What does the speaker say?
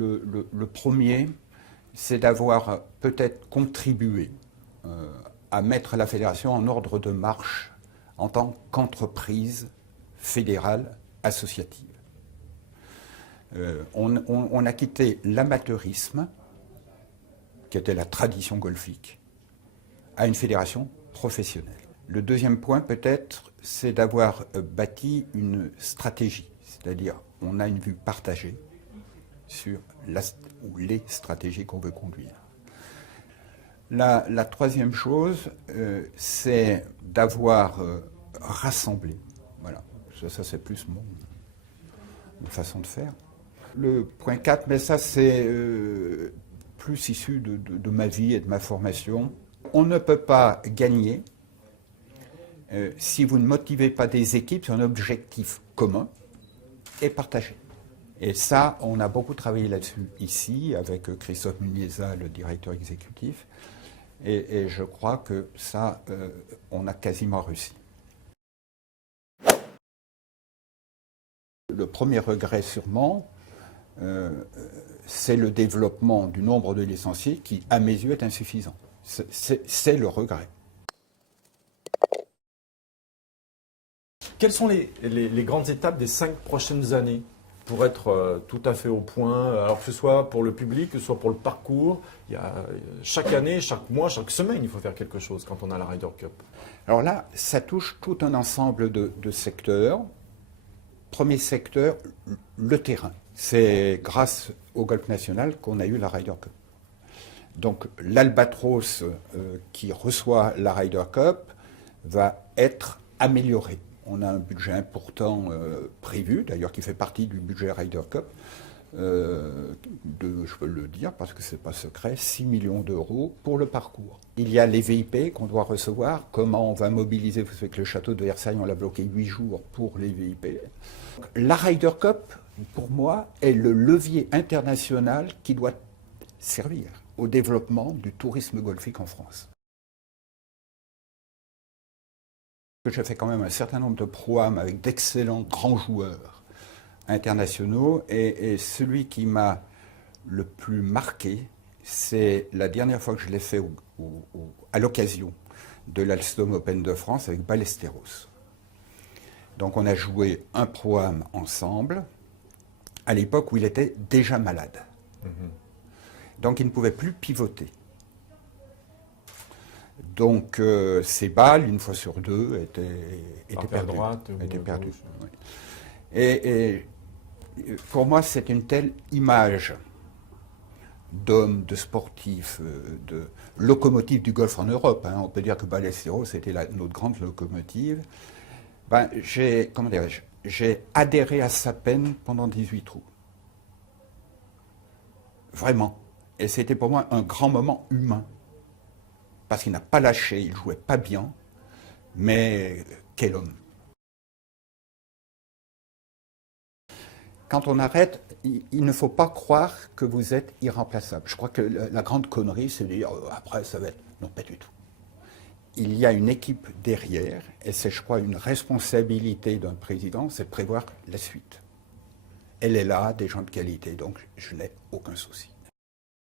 Le premier, c'est d'avoir peut-être contribué à mettre la fédération en ordre de marche en tant qu'entreprise fédérale associative. On a quitté l'amateurisme, qui était la tradition golfique, à une fédération professionnelle. Le deuxième point, peut-être, c'est d'avoir bâti une stratégie, c'est-à-dire on a une vue partagée sur les stratégies qu'on veut conduire. La troisième chose, c'est d'avoir rassemblé. Voilà, ça c'est plus ma façon de faire. Le point 4, mais ça c'est plus issu de ma vie et de ma formation. On ne peut pas gagner si vous ne motivez pas des équipes sur un objectif commun et partagé. Et ça, on a beaucoup travaillé là-dessus ici, avec Christophe Muniesa, le directeur exécutif, et je crois que ça, on a quasiment réussi. Le premier regret sûrement, c'est le développement du nombre de licenciés qui, à mes yeux, est insuffisant. C'est le regret. Quelles sont les grandes étapes des 5 prochaines années pour être tout à fait au point, alors que ce soit pour le public, que ce soit pour le parcours? Il y a, chaque année, chaque mois, chaque semaine, il faut faire quelque chose quand on a la Ryder Cup. Alors là, ça touche tout un ensemble de secteurs. Premier secteur, le terrain. C'est grâce au Golf National qu'on a eu la Ryder Cup. Donc l'Albatros qui reçoit la Ryder Cup va être amélioré. On a un budget important prévu, d'ailleurs qui fait partie du budget Ryder Cup, je peux le dire parce que ce n'est pas secret, 6 millions d'euros pour le parcours. Il y a les VIP qu'on doit recevoir, comment on va mobiliser, vous savez que le château de Versailles, on l'a bloqué 8 jours pour les VIP. La Ryder Cup, pour moi, est le levier international qui doit servir au développement du tourisme golfique en France. J'ai fait quand même un certain nombre de programmes avec d'excellents grands joueurs internationaux et celui qui m'a le plus marqué, c'est la dernière fois que je l'ai fait à l'occasion de l'Alstom Open de France avec Ballesteros. Donc on a joué un programme ensemble à l'époque où il était déjà malade. Donc il ne pouvait plus pivoter. Donc ces balles, une fois sur deux, étaient perdues. Oui. Et pour moi, c'est une telle image d'homme, de sportif, de locomotive du golf en Europe. Hein. On peut dire que Ballesteros, c'était notre grande locomotive. J'ai adhéré à sa peine pendant 18 trous. Vraiment. Et c'était pour moi un grand moment humain. Parce qu'il n'a pas lâché, il ne jouait pas bien, mais quel homme. Quand on arrête, il ne faut pas croire que vous êtes irremplaçable. Je crois que la grande connerie, c'est de dire après ça va être... Non, pas du tout. Il y a une équipe derrière, et c'est, je crois, une responsabilité d'un président, c'est de prévoir la suite. Elle est là, des gens de qualité, donc je n'ai aucun souci.